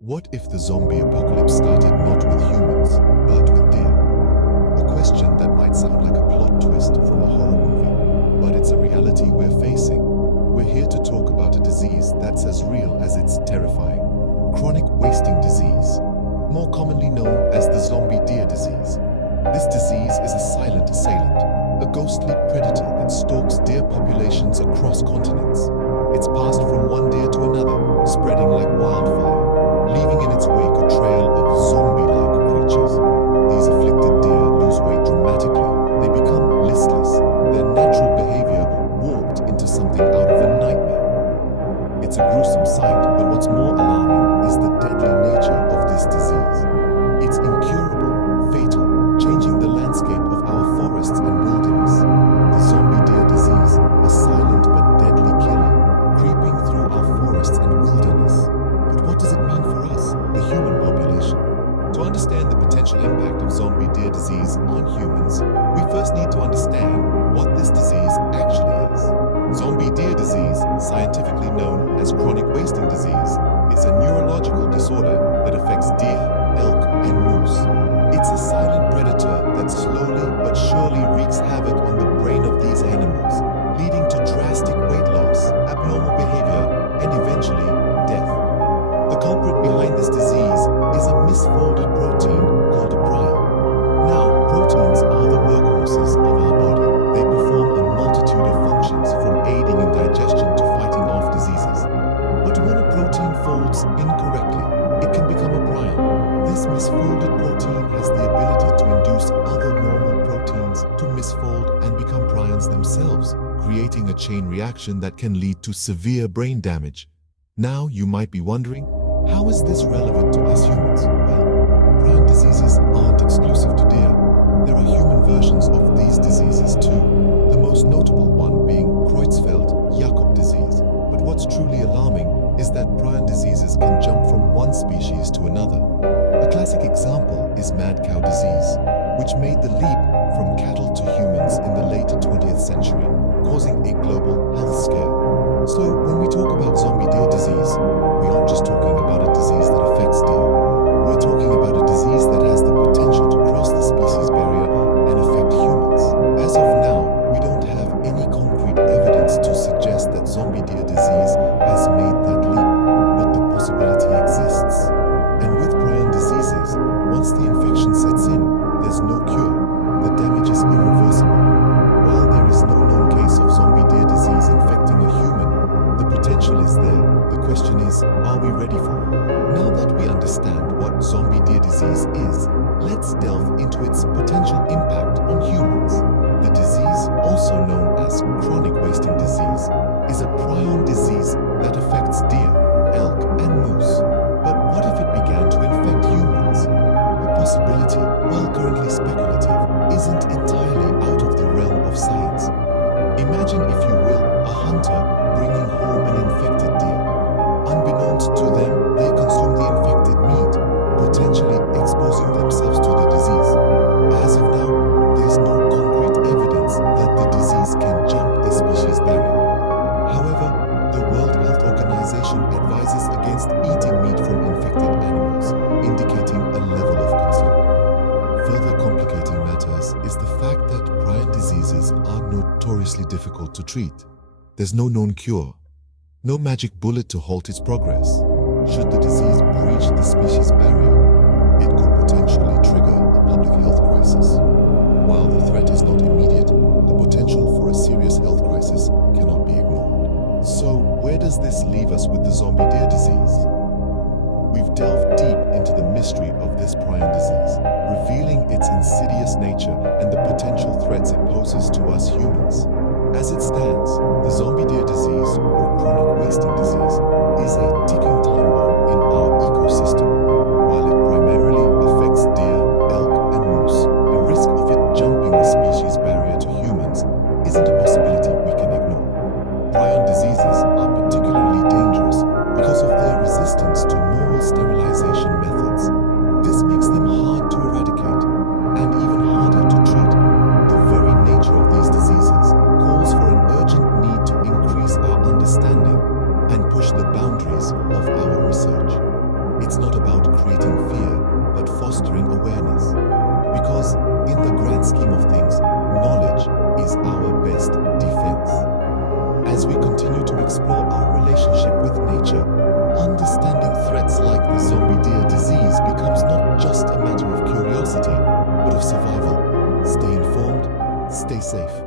What if the zombie apocalypse started not with humans, but with deer? A question that might sound like a plot twist from a horror movie, but it's a reality we're facing. We're here to talk about a disease that's as real as it's terrifying. Chronic wasting disease, more commonly known as the zombie deer disease. This disease is a silent assailant, a ghostly predator that stalks deer populations across continents. It's passed from one deer to another, spreading like wildfire, leaving in its wake a trail of zombie-like creatures. These afflicted deer lose weight dramatically. They become listless, their natural behavior warped into something out of a nightmare. It's a gruesome sight, but what's more alarming is the deadly nature of this disease. It's incurable, fatal, changing the landscape of our forests and wilderness. The zombie deer disease, a silent but deadly killer, creeping through our forests and wilderness. But what does it mean for us, the human population? To understand the potential impact of zombie deer disease on humans, we first need to understand what this disease actually is. Zombie deer disease, scientifically known as chronic wasting disease, is a neurological disorder that affects deer, elk, and moose. It's a silent predator that slowly but surely wreaks havoc on the brain of these animals, leading to drastic weight loss, abnormal behavior, and eventually death. The culprit behind this disease is a misfolded protein called a prion. Now, proteins are the workhorses of our body. They perform a multitude of functions, from aiding in digestion to fighting off diseases. But when a protein folds incorrectly, it can become a prion. This misfolded protein has the ability to induce other normal proteins to misfold and become prions themselves, creating a chain reaction that can lead to severe brain damage. Now you might be wondering, how is this relevant to us humans? Well, prion diseases aren't exclusive to deer. There are human versions of these diseases too, the most notable one being Creutzfeldt-Jakob disease. But what's truly alarming is that prion diseases can jump from one species to another. A classic example is mad cow disease, which made the leap from cattle to humans in the late 20th century, causing a global health scare. So when we talk about zombie deer disease, we aren't just talking about a disease that affects deer. We're talking about a disease that has the potential to cross the species barrier and affect humans. As of now, we don't have any concrete evidence to suggest that zombie deer disease has made that leap, but the possibility exists. And with prion diseases, once the infection sets in, there's no cure. The damage is irreversible. While there is no known case of zombie deer disease infecting a human, the potential is there. The question is, are we ready for it? Now that we understand what zombie deer disease is, let's delve into its potential impact on humans. The disease, also known as chronic wasting disease, is a prion disease that affects deer, elk, and moose. But what if it began to infect humans? The possibility, while currently speculative, isn't entirely out of the realm of science. Imagine, if you will, a hunter bringing home an infected deer. Unbeknownst to them, they consume the infected meat, potentially exposing themselves to the disease. As of now, there's no concrete evidence that the disease can jump the species barrier. However, the World Health Organization advises against eating meat from infected animals, indicating a level of concern. Further complicating matters is the fact that prion diseases are notoriously difficult to treat. There's no known cure, no magic bullet to halt its progress. Should the disease breach the species barrier, it could potentially trigger a public health crisis. While the threat is not immediate, the potential for a serious health crisis cannot be ignored. So, where does this leave us with the zombie deer disease? We've delved deep into the mystery of this prion disease, revealing its insidious nature and the potential threats it poses to us humans. As it stands, the zombie deer disease, or chronic wasting disease, is a ticking time bomb in our ecosystem. While it primarily affects deer, elk, and moose, the risk of it jumping the species barrier to humans isn't a possibility we can ignore. Prion diseases are particularly dangerous because of their resistance to normal sterilization methods. This makes them hard to eradicate and even harder to treat. The very nature of these diseases calls for an urgent need to increase our understanding and push the boundaries of our research. not about creating fear, but fostering awareness. Because in the grand scheme of things, knowledge is our best defense. As we continue to explore our relationship with nature, understanding threats like the zombie deer disease becomes not just a matter of curiosity, but of survival. Stay informed, stay safe.